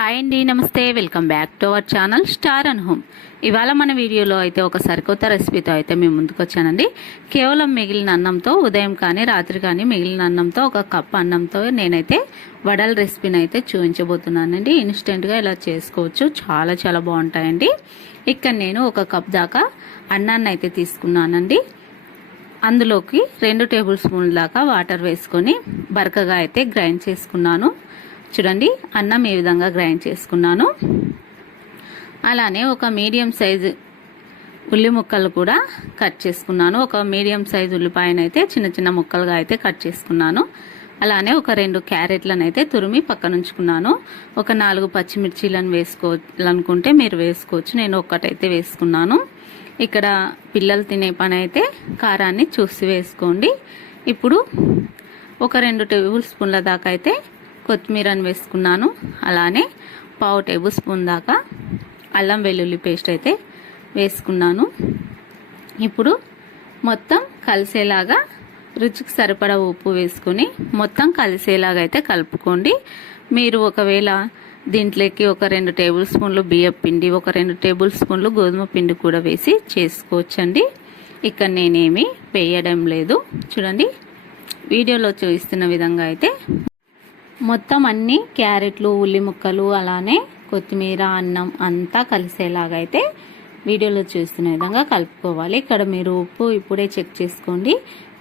Hi అండి నమస్తే. Welcome back to our channel Star and Home. ఇవాళ మన వీడియోలో అయితే ఒక సరికొత్త రెసిపీతో అయితే మేము ముందుకు వచ్చానండి. కేవలం మిగిలిన అన్నంతో ఉదయం కానీ రాత్రి కానీ మిగిలిన అన్నంతో ఒక కప్ అన్నంతో నేనైతే వడల రెసిపీని అయితే చూపించబోతున్నానండి. ఇన్స్టెంట్గా ఇలా చేసుకోవచ్చు. చాలా చాలా బాగుంటాయండి. ఇక్కడ నేను ఒక కప్ దాకా అన్నాన్ని అయితే తీసుకున్నానండి. అందులోకి రెండు టేబుల్ స్పూన్ల దాకా వాటర్ వేసుకొని బరకగా అయితే గ్రైండ్ చేసుకున్నాను. చూడండి అన్నం ఏ విధంగా గ్రైండ్ చేసుకున్నాను. అలానే ఒక మీడియం సైజు ఉల్లి ముక్కలు కూడా కట్ చేసుకున్నాను. ఒక మీడియం సైజు ఉల్లిపాయనైతే చిన్న చిన్న ముక్కలుగా అయితే కట్ చేసుకున్నాను. అలానే ఒక రెండు క్యారెట్లను అయితే తురిమి పక్కన ఉంచుకున్నాను ఒక నాలుగు పచ్చిమిర్చీలను వేసుకోవాలనుకుంటే మీరు వేసుకోవచ్చు. నేను ఒక్కటైతే వేసుకున్నాను. ఇక్కడ పిల్లలు తినే పని అయితే కారాన్ని చూసి వేసుకోండి. ఇప్పుడు ఒక రెండు టేబుల్ స్పూన్ల దాకా అయితే కొత్తిమీరని వేసుకున్నాను. అలానే పావు టేబుల్ స్పూన్ దాకా అల్లం వెల్లుల్లి పేస్ట్ అయితే వేసుకున్నాను. ఇప్పుడు మొత్తం కలిసేలాగా రుచికి సరిపడా ఉప్పు వేసుకుని మొత్తం కలిసేలాగా అయితే కలుపుకోండి. మీరు ఒకవేళ దీంట్లోకి ఒక రెండు టేబుల్ స్పూన్లు బియ్యం పిండి ఒక రెండు టేబుల్ స్పూన్లు గోధుమ పిండి కూడా వేసి చేసుకోవచ్చండి. ఇక్కడ నేనేమి వేయడం లేదు. చూడండి వీడియోలో చూపిస్తున్న విధంగా అయితే మొత్తం అన్ని క్యారెట్లు ఉల్లి ముక్కలు అలానే కొత్తిమీర అన్నం అంతా కలిసేలాగా అయితే వీడియోలో చూస్తున్న విధంగా కలుపుకోవాలి. ఇక్కడ మీరు ఉప్పు ఇప్పుడే చెక్ చేసుకోండి.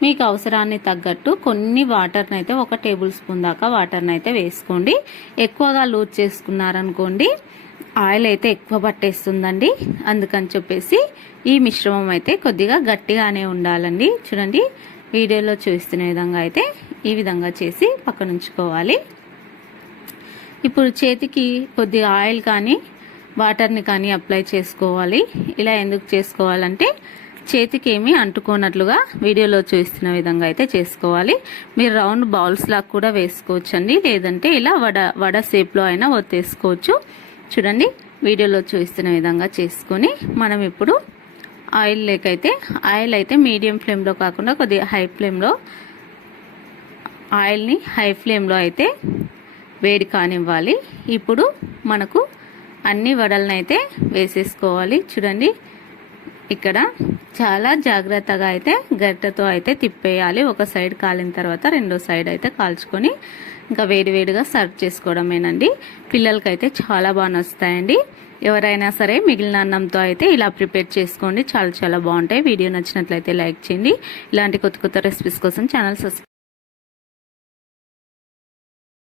మీకు అవసరాన్ని తగ్గట్టు కొన్ని వాటర్ని అయితే ఒక టేబుల్ స్పూన్ దాకా వాటర్ని అయితే వేసుకోండి. ఎక్కువగా లూజ్ చేసుకున్నారనుకోండి ఆయిల్ అయితే ఎక్కువ పట్టేస్తుందండి. అందుకని చెప్పేసి ఈ మిశ్రమం అయితే కొద్దిగా గట్టిగానే ఉండాలండి. చూడండి వీడియోలో చూస్తున్న విధంగా అయితే ఈ విధంగా చేసి పక్కన ఉంచుకోవాలి ఇప్పుడు చేతికి కొద్దిగా ఆయిల్ కానీ వాటర్ని కానీ అప్లై చేసుకోవాలి. ఇలా ఎందుకు చేసుకోవాలంటే చేతికి ఏమీ అంటుకోనట్లుగా వీడియోలో చూస్తున్న విధంగా అయితే చేసుకోవాలి. మీరు రౌండ్ బౌల్స్ లాగా కూడా వేసుకోవచ్చండి. లేదంటే ఇలా వడ వడ షేప్లో అయినా ఒత్తేసుకోవచ్చు. చూడండి వీడియోలో చూస్తున్న విధంగా చేసుకొని మనం ఇప్పుడు ఆయిల్ లేకైతే ఆయిల్ అయితే మీడియం ఫ్లేమ్లో కాకుండా కొద్దిగా హై ఫ్లేమ్లో ఆయిల్ని హై ఫ్లేమ్లో అయితే వేడి కానివ్వాలి. ఇప్పుడు మనకు అన్ని వడలనైతే అయితే వేసేసుకోవాలి. చూడండి ఇక్కడ చాలా జాగ్రత్తగా అయితే గరిటెతో అయితే తిప్పేయాలి. ఒక సైడ్ కాలిన తర్వాత రెండో సైడ్ అయితే కాల్చుకొని ఇంకా వేడివేడిగా సర్వ్ చేసుకోవడమేనండి. పిల్లలకైతే చాలా బాగా నచ్చుతాయండి. ఎవరైనా సరే మిగిలిన అన్నంతో అయితే ఇలా ప్రిపేర్ చేసుకోండి. చాలా చాలా బాగుంటాయి. వీడియో నచ్చినట్లయితే లైక్ చేయండి. ఇలాంటి కొత్త కొత్త రెసిపీస్ కోసం ఛానల్ సబ్స్క్రైబ్